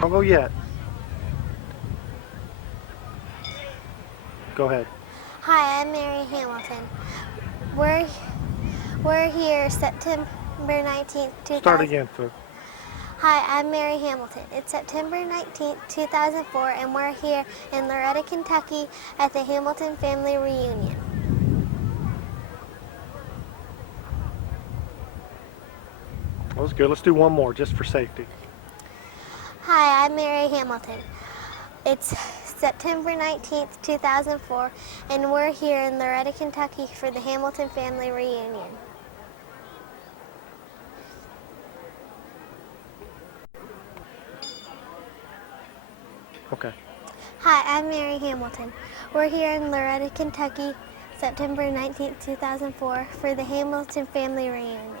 Don't go yet. Go ahead. Hi, I'm Mary Hamilton. We're here September 19th, 2000. Start again, sir. Hi, I'm Mary Hamilton. It's September 19th, 2004, and we're here in Loretta, Kentucky at the Hamilton family reunion. That was good. Let's do one more just for safety. Hi, I'm Mary Hamilton. It's September 19th, 2004, and we're here in Loretta, Kentucky for the Hamilton family reunion. Okay. Hi, I'm Mary Hamilton. We're here in Loretta, Kentucky, September 19th, 2004, for the Hamilton family reunion.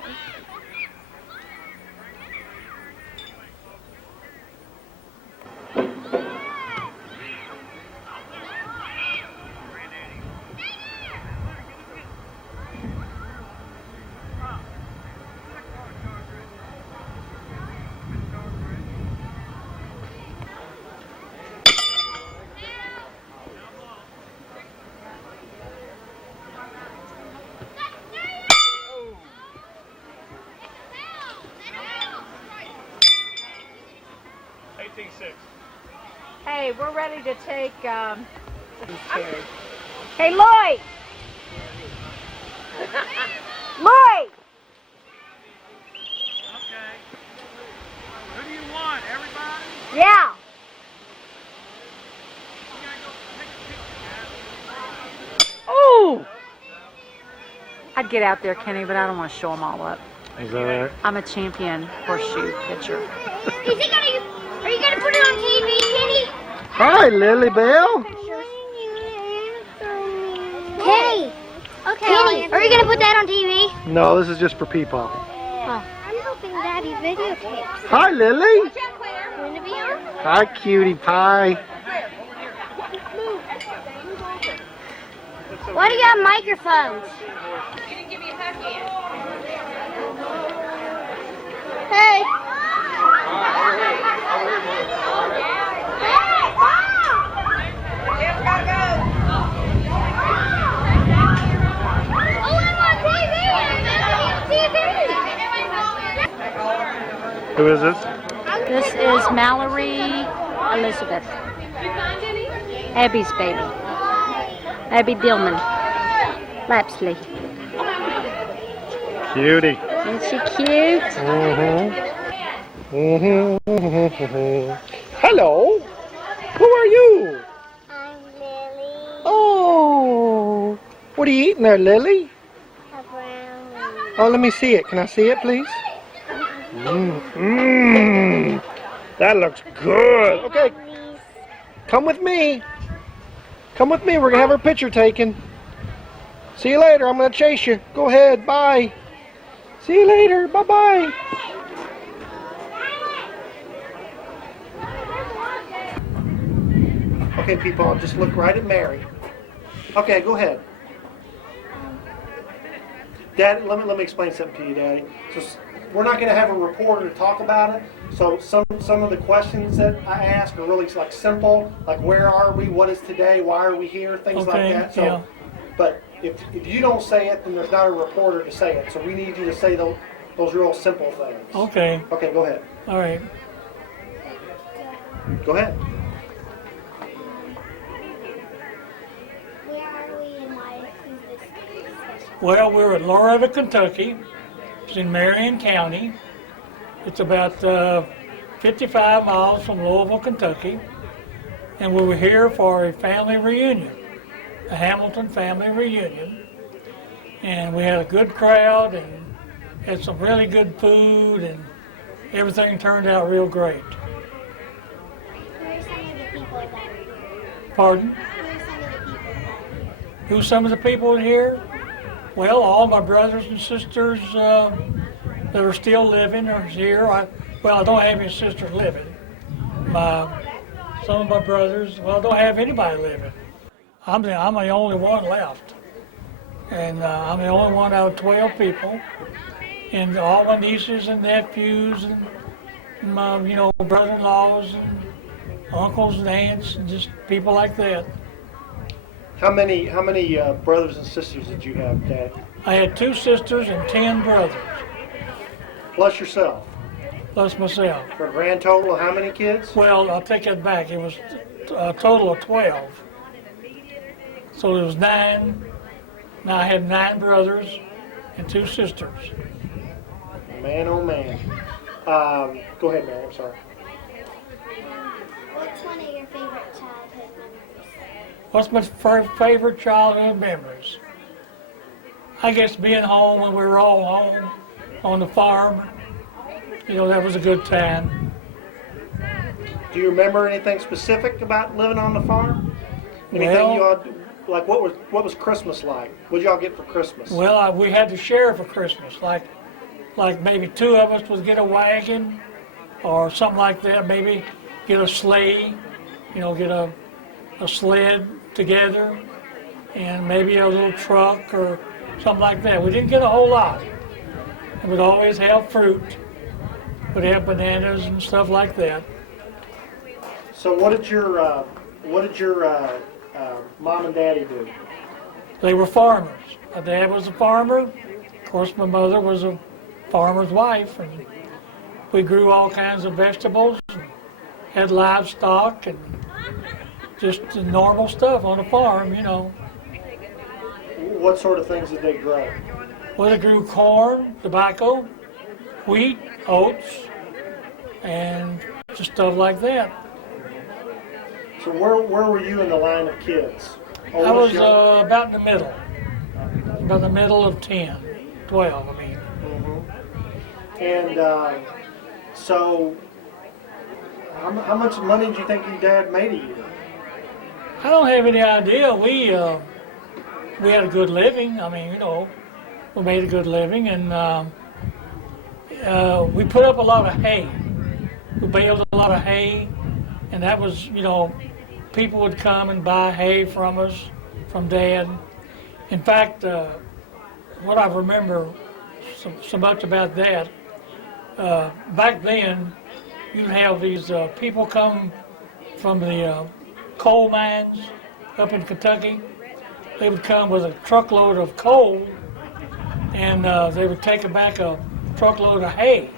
Hey, we're ready to take, Hey, Lloyd! Lloyd! Okay. Who do you want? Everybody? Yeah! Ooh! I'd get out there, Kenny, but I don't want to show them all up. Is that all right? I'm a champion horseshoe pitcher. Are you going to put it on TV, Kenny? Hi, Lily Bell. Kenny! Okay, Kenny, are you going to put that on TV? No, this is just for people. Oh. I'm helping Daddy videotape. Hi, Lily. Going to be on? Hi, cutie pie. Why do you have microphones? You didn't give me a hug yet. Hey! Who is this? This is Mallory Elizabeth. Abby's baby. Abby Dillman. Lapsley. Cutie. Isn't she cute? Hello. Who are you? I'm Lily. Oh. What are you eating there, Lily? A brownie. Oh, let me see it. Can I see it, please? That looks good. Okay. Come with me. Come with me. We're going to have our picture taken. See you later. I'm going to chase you. Go ahead. Bye. See you later. Bye-bye. Okay, people, I'll just look right at Mary. Okay, go ahead. Dad, let me explain something to you, Daddy. So we're not going to have a reporter to talk about it. So some of the questions that I ask are really like simple, like where are we, what is today, why are we here, things like that. So, yeah. but if you don't say it, then there's not a reporter to say it. So we need you to say those real simple things. Okay. Okay, go ahead. All right. Go ahead. Where are we and why is this special? Well, we're at Loretta, Kentucky. It's in Marion County. It's about 55 miles from Louisville, Kentucky. And we were here for a family reunion, a Hamilton family reunion. And we had a good crowd and had some really good food, and everything turned out real great. Who are some of the people that? Pardon? Who are some of the people? Who's some of the people here? Well, all my brothers and sisters that are still living are here. I don't have any sisters living. Some of my brothers, I don't have anybody living. I'm the only one left. And I'm the only one out of 12 people. And all my nieces and nephews and my, brother-in-laws and uncles and aunts and just people like that. How many brothers and sisters did you have, Dad? I had 2 sisters and 10 brothers, Plus yourself. plus myself. For a grand total of how many kids? Well, I'll take that back. It was a total of 12. So there was 9. Now I had 9 brothers and 2 sisters. Man, oh man. Go ahead, Mary. I'm sorry. What's one of your favorite childhood memories? What's my favorite childhood memories? I guess being home when we were all home on the farm. That was a good time. Do you remember anything specific about living on the farm? Anything Well- you all, like what was Christmas like? What did y'all get for Christmas? Well, we had to share for Christmas. Like maybe 2 of us would get a wagon or something like that. Maybe get a sleigh, get a sled together, and maybe a little truck or something like that. We didn't get a whole lot. And we'd always have fruit. We'd have bananas and stuff like that. So what did your mom and daddy do? They were farmers. My dad was a farmer. Of course, my mother was a farmer's wife, and we grew all kinds of vegetables, and had livestock, and just the normal stuff on a farm, What sort of things did they grow? Well, they grew corn, tobacco, wheat, oats, and just stuff like that. So where were you in the line of kids? I was Oldest, young? about in the middle of 10, 12, I mean. And so how much money do you think your dad made a year? I don't have any idea. We had a good living. I mean, we made a good living, and we put up a lot of hay. We baled a lot of hay, and that was, people would come and buy hay from us, from Dad. In fact, what I remember so much about that, back then, you'd have these people come from the coal mines up in Kentucky. They would come with a truckload of coal, and they would take back a truckload of hay.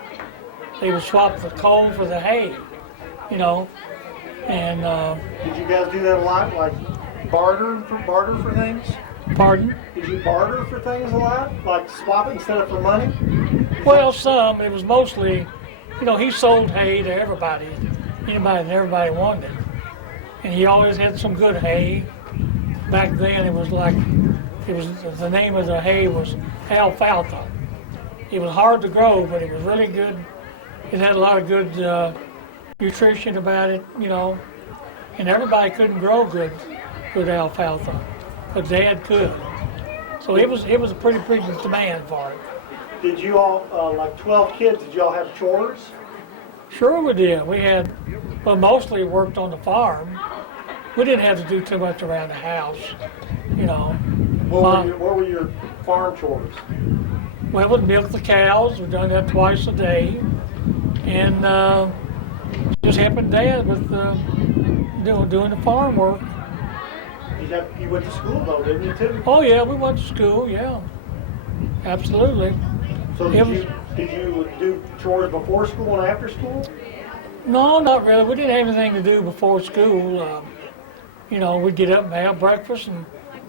They would swap the coal for the hay, and Did you guys do that a lot, like barter for things? pardon? Did you barter for things a lot, like swap it instead of for money? Well, some. It was mostly, he sold hay to everybody, anybody and everybody wanted it. And he always had some good hay. Back then it was the name of the hay was alfalfa. It was hard to grow, but it was really good. It had a lot of good nutrition about it, and everybody couldn't grow good alfalfa, but Dad could. So it was a pretty big demand for it. Did you all, like 12 kids, did you all have chores? Sure we did. We had, mostly worked on the farm. We didn't have to do too much around the house, What were your farm chores? Well, we'd milk the cows. We've done that twice a day, and just helping Dad with doing the farm work. You went to school though, didn't you too? Oh yeah, we went to school. Yeah, absolutely. So It did you do chores before school and after school? No, not really. We didn't have anything to do before school. We'd get up and have breakfast and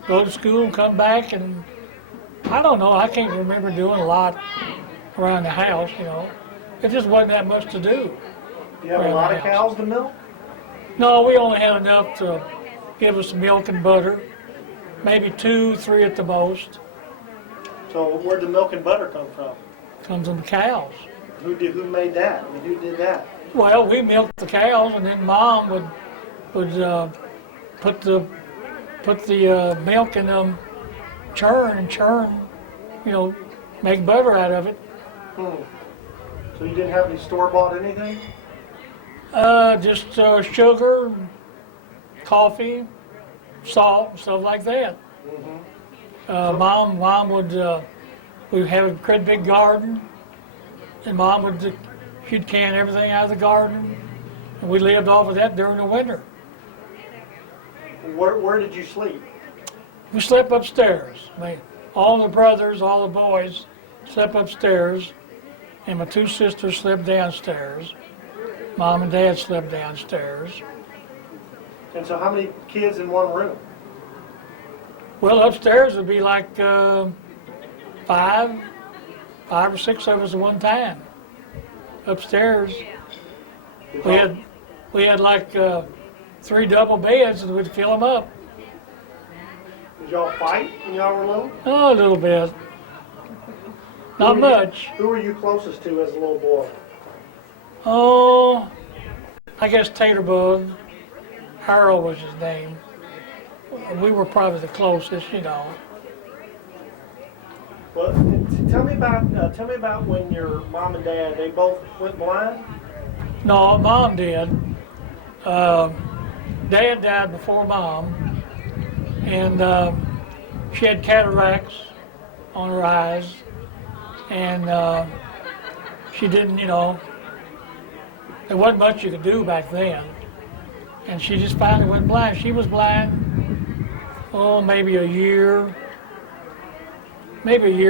go to school and come back, and I don't know. I can't remember doing a lot around the house. It just wasn't that much to do. You have a Around lot the of house. cows to milk? No, we only had enough to give us milk and butter, maybe 2, 3 at the most. So where'd the milk and butter come from? Comes from the cows. Who made that? I mean, who did that? Well, we milked the cows, and then Mom would put the milk in them churn, make butter out of it. So you didn't have any store-bought anything? Just sugar, coffee, salt, and stuff like that. Mom would we'd have a great big garden, and Mom would she'd can everything out of the garden, and we lived off of that during the winter. Where did you sleep? We slept upstairs. All the brothers, all the boys slept upstairs, and my two sisters slept downstairs. Mom and Dad slept downstairs. And so how many kids in one room? Well, upstairs would be like five or six of us at one time. Upstairs, we had like 3 double beds, and we'd fill them up. Did y'all fight when y'all were little? Oh, a little bit. Not much. Who were you closest to as a little boy? Oh, I guess Taterbug. Harold was his name. We were probably the closest, you know. Well, tell me about when your mom and dad, they both went blind? No, Mom did. Dad died before Mom, and she had cataracts on her eyes, and she didn't, you know, there wasn't much you could do back then, and she just finally went blind. She was blind, oh, maybe a year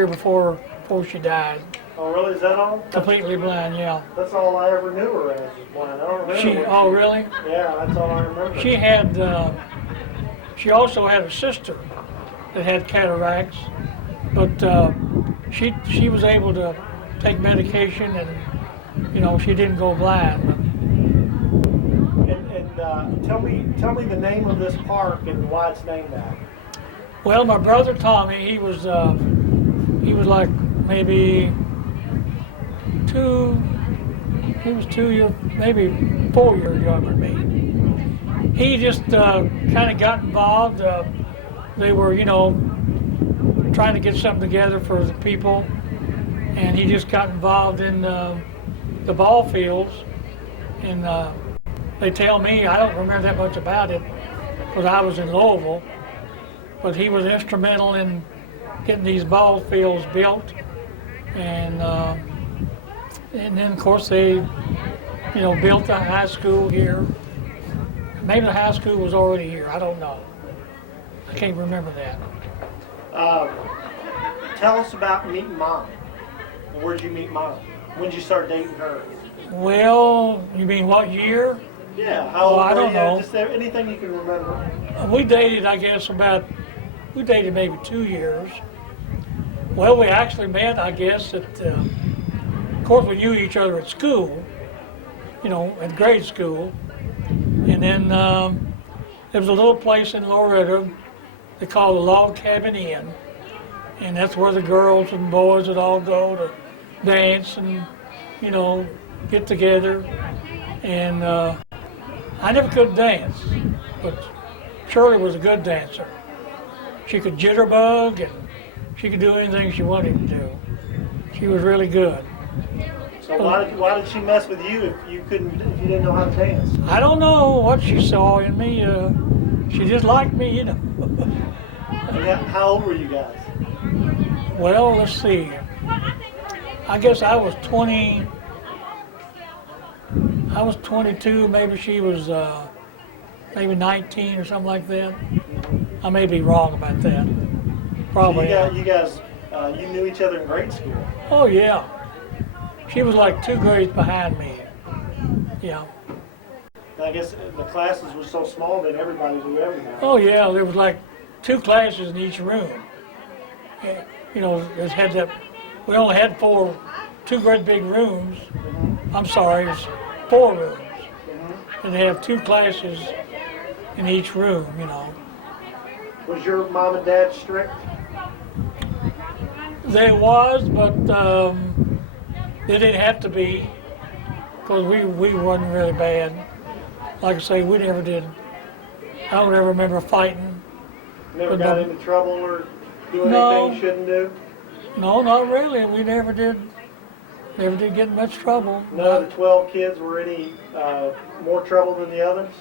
before she died. Oh, really? Is that all? Completely blind, yeah. That's all I ever knew her as, was blind. I don't remember. Oh, really? Yeah, that's all I remember. She had, she also had a sister that had cataracts, but she was able to take medication, and you know, she didn't go blind. And tell me the name of this park and why it's named that. Well, my brother Tommy, he was like maybe 2 years, maybe 4 years younger than me. He just kind of got involved. They were, you know, trying to get something together for the people, and he just got involved in the ball fields. And they tell me, I don't remember that much about it because I was in Louisville, but he was instrumental in getting these ball fields built, and then of course they, you know, built the high school here. Maybe the high school was already here. I don't know. I can't remember that. Tell us about meeting Mom. Where'd you meet Mom? When did you start dating her? Well, you mean what year? Yeah, how old I were don't you? know. Just anything you can remember. We dated, I guess, we dated maybe 2 years. Well, we actually met, I guess, of course, we knew each other at school, you know, at grade school. And then there was a little place in Loretto they called the Log Cabin Inn. And that's where the girls and boys would all go to dance and, you know, get together. And I never could dance, but Shirley was a good dancer. She could jitterbug, and she could do anything she wanted to do. She was really good. So why did she mess with you if you didn't know how to dance? I don't know what she saw in me. She just liked me, you know. And how old were you guys? Well, let's see. I guess I was 20. I was 22. Maybe she was maybe 19 or something like that. I may be wrong about that. Probably. So you guys, you knew each other in grade school. Oh yeah. She was like 2 grades behind me. Yeah. And I guess the classes were so small that everybody knew everybody. Oh yeah. There was like 2 classes in each room. Yeah, you know, it had that. We only had 2 great big rooms. I'm sorry, it's 4 rooms. And they have 2 classes in each room, you know. Was your mom and dad strict? There was, but they didn't have to be, because we wasn't really bad. Like I say, we never did. I don't ever remember fighting. Never got into trouble or doing No. anything you shouldn't do? No, not really. We never did get in much trouble. None of the 12 kids were any more trouble than the others?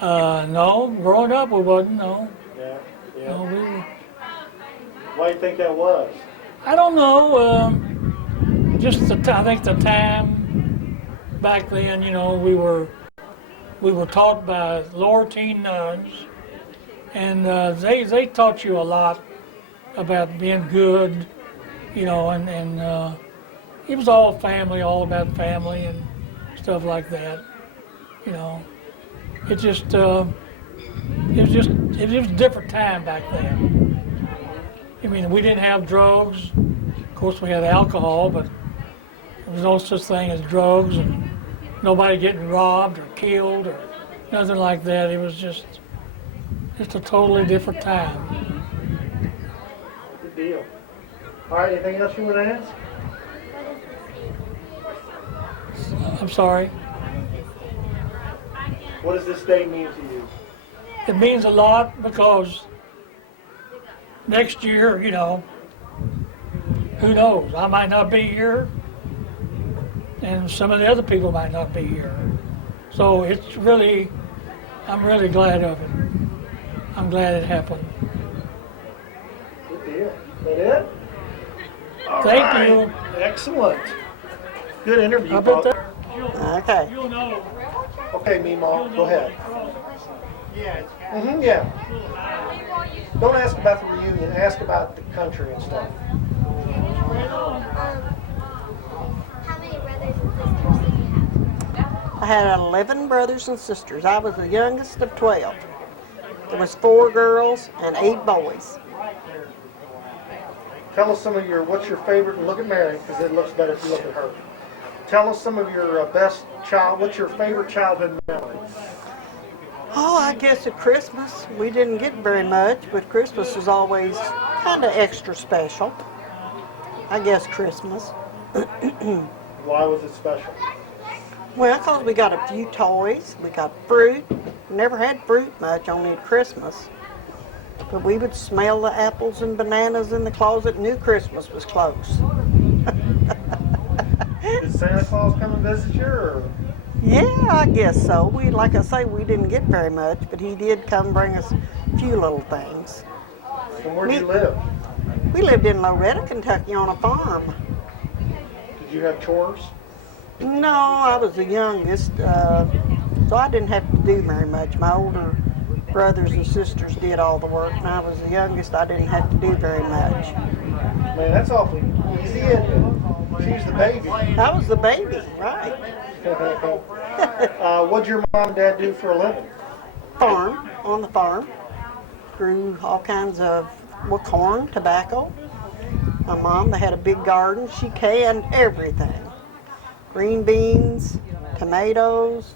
No, growing up we wasn't, no. Yeah. No, we were, Why do you think that was? I don't know, just I think the time back then, you know, we were taught by Loretine nuns, and they taught you a lot about being good, you know, and it was all family, all about family and stuff like that, you know. It just it was a different time back then. I mean, we didn't have drugs. Of course, we had alcohol, but there was no such thing as drugs, and nobody getting robbed or killed or nothing like that. It was just a totally different time. Good deal. All right, anything else you want to ask? I'm sorry. What does this day mean to you? It means a lot because next year, you know, who knows? I might not be here, and some of the other people might not be here. So it's really, I'm really glad of it. I'm glad it happened. Good deal. Is that it? All Thank right. you. Excellent. Good interview, I bet Bob. that, Okay. you'll know. Okay, Meemaw, go ahead. Yeah. Don't ask about the reunion. Ask about the country and stuff. How many brothers and sisters did you have? I had 11 brothers and sisters. I was the youngest of 12. There was 4 girls and 8 boys. Tell us some of what's your favorite, and look at Mary, because it looks better if you look at her. Tell us some of your what's your favorite childhood memory? Oh, I guess at Christmas. We didn't get very much, but Christmas was always kind of extra special. I guess Christmas. Why was it special? Well, because we got a few toys. We got fruit. Never had fruit much, only at Christmas. But we would smell the apples and bananas in the closet and knew Christmas was close. Did Santa Claus come and visit you, or? Yeah, I guess so. Like I say, we didn't get very much, but he did come bring us a few little things. And where did you live? We lived in Loretta, Kentucky on a farm. Did you have chores? No, I was the youngest, so I didn't have to do very much. My older brothers and sisters did all the work, and I was the youngest. I didn't have to do very much. Man, that's awfully easy, isn't it? She's the baby. I was the baby, right. What'd your mom and dad do for a living? Farm, on the farm. Grew all kinds of corn, tobacco. My mom, they had a big garden. She canned everything. Green beans, tomatoes,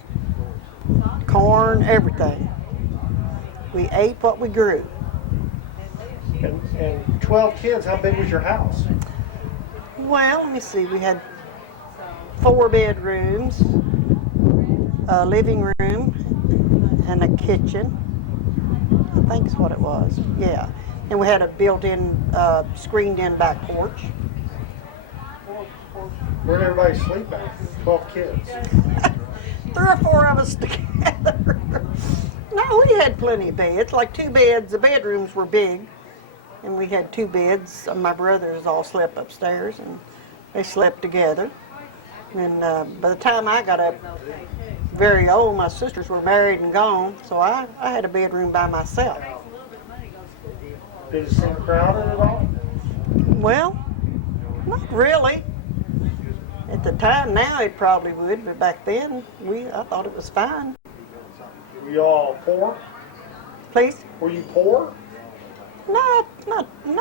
corn, everything. We ate what we grew. And 12 kids, how big was your house? Well, let me see. We had 4 bedrooms, a living room, and a kitchen. I think's what it was. Yeah. And we had a built-in, screened-in back porch. Where'd everybody sleep at? 12 kids. 3 or 4 of us together. No, we had plenty of beds. Like 2 beds. The bedrooms were big. And we had 2 beds. My brothers all slept upstairs, and they slept together. And by the time I got up very old, my sisters were married and gone, so I had a bedroom by myself. Did it seem crowded at all? Well, not really. At the time now it probably would, but back then I thought it was fine. Were you all poor? Please? Were you poor?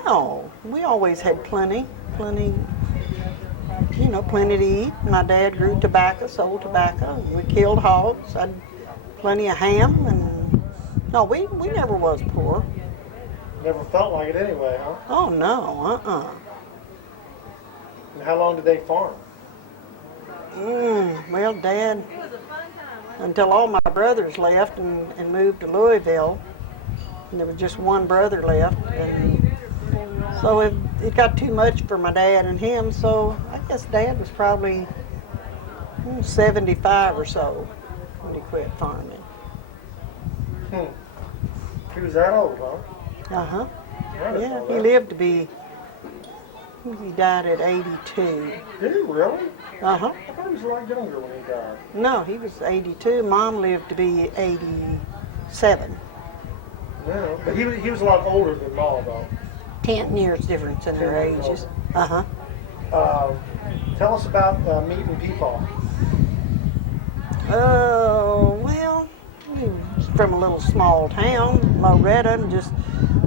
No. We always had plenty to eat. My dad grew tobacco, sold tobacco. We killed hogs. I had plenty of ham, and no, we never was poor. Never felt like it anyway, huh? Oh no, And how long did they farm? Well, Dad, until all my brothers left and moved to Louisville, and there was just one brother left, and so it got too much for my dad and him, so I guess Dad was probably 75 or so when he quit farming. He was that old, huh? Uh-huh. I didn't Yeah, know he that. lived to be He died at 82. Did he really? Uh-huh. I thought he was a lot younger when he died. No, he was 82. Mom lived to be 87. No, but he was a lot older than Mom, though. 10 years difference in their 10 years ages. Uh-huh. Tell us about meeting Peepaw. Well, he was from a little small town, Loretta, and just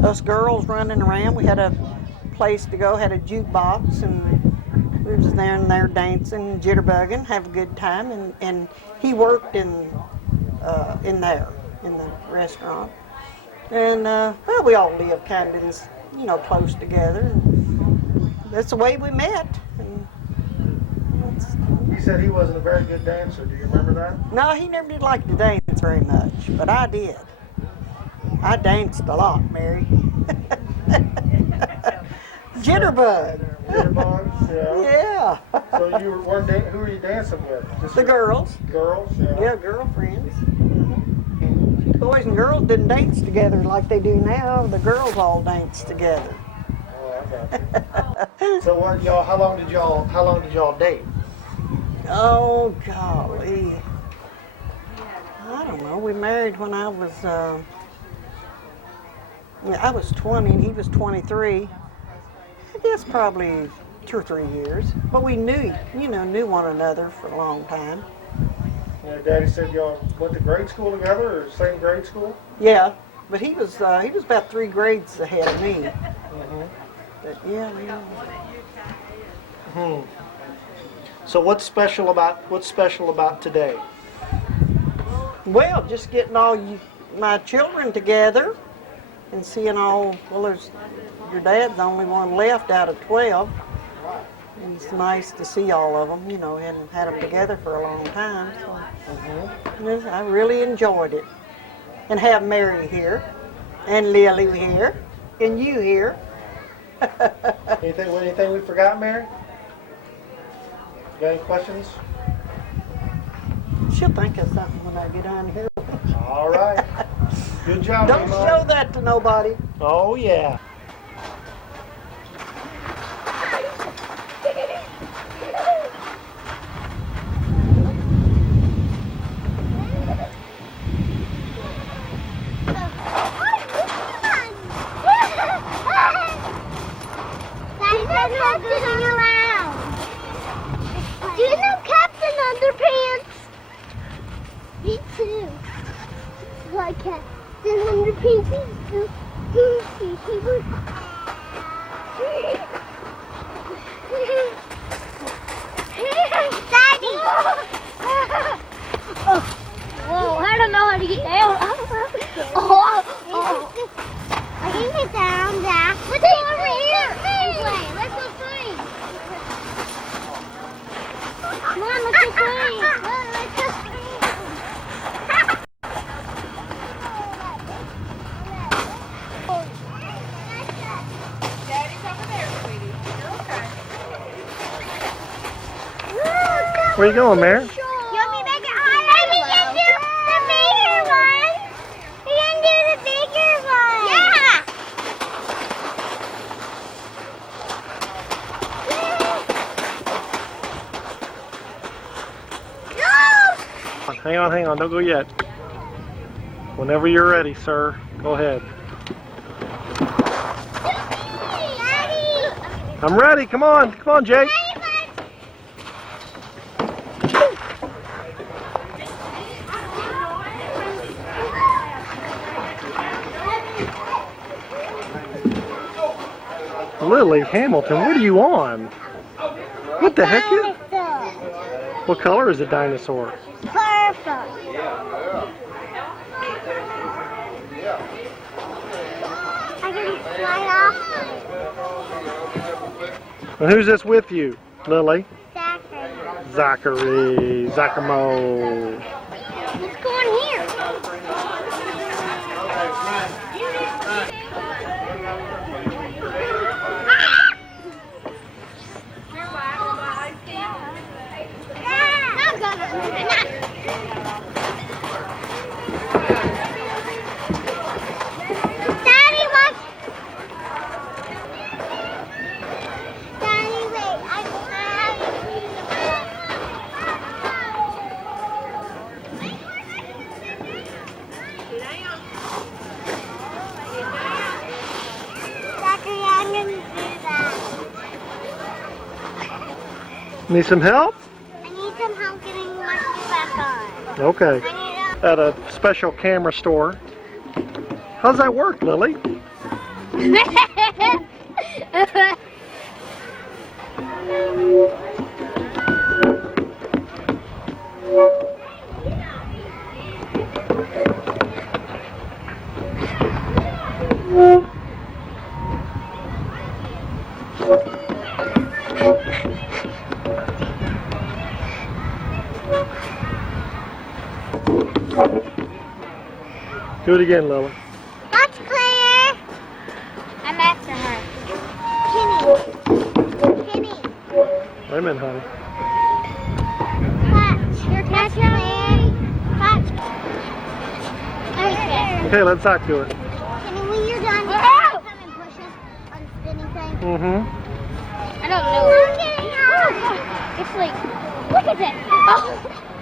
us girls running around. We had a place to go, had a jukebox, and we was there and there dancing, jitterbugging, have a good time. And he worked in there, in the restaurant. And, well, we all lived kind of in, close together. And that's the way we met. And He said he wasn't a very good dancer. Do you remember that? no, he never did like to dance very much, but I did. I danced a lot, Mary. Jitterbug. Jitterbugs, yeah. Yeah. So you weren't who were you dancing with? Just The girls. girls? Yeah. Yeah, girlfriends. Boys and girls didn't dance together like they do now. The girls all dance together. Oh, I got you. So what y'all? How long did y'all date? Oh, golly. I don't know. We married when I was 20 and he was 23. I guess probably 2 or 3 years. But we knew one another for a long time. Daddy said y'all went to grade school together or same grade school? Yeah, but he was about 3 grades ahead of me. Mm-hmm. But yeah. So what's special about today? Well, just getting all my children together and seeing all. Well, your dad's the only one left out of 12. And it's nice to see all of them. Hadn't had them together for a long time. So I really enjoyed it. And have Mary here, and Lily here, and you here. Anything we forgot, Mary? Got any questions? She'll think of something when I get on here. All right. Good job, Don't Mama. show that to nobody. Oh yeah. Do you know Captain Underpants? Me too. Like Captain Underpants. He was. Daddy! Whoa, I don't know how to get down. I can get down, Dad. Let's go over here and play. Let's go play. Come on, let's go play. Let's go play. Daddy's over there, sweetie. You're okay. Where you going, Mary? You want me to make it higher? Let me get you the bigger one. You can do the bigger one. Yeah. No. Hang on, don't go yet. Whenever you're ready, sir, go ahead. Daddy. I'm ready, come on, Jake. Lily Hamilton, what are you on? What the heck is? What color is a dinosaur? Purple. I can fly off. And who's this with you, Lily? Zachary. Zacharmo. Let's go in here. Daddy, Need some help? I need some help getting my shoe back on. Okay. I need help. At a special camera store. How's that work, Lily? Do it again, Lily. Watch, Claire. I'm after her. Kenny. Kenny. Wait a minute, honey. Watch. You're catching me. Watch. Okay. Okay, let Zach do it. Kenny, when you're done, come and push us on the spinning thing. Mm-hmm. I don't know. It's like, look at it. Oh.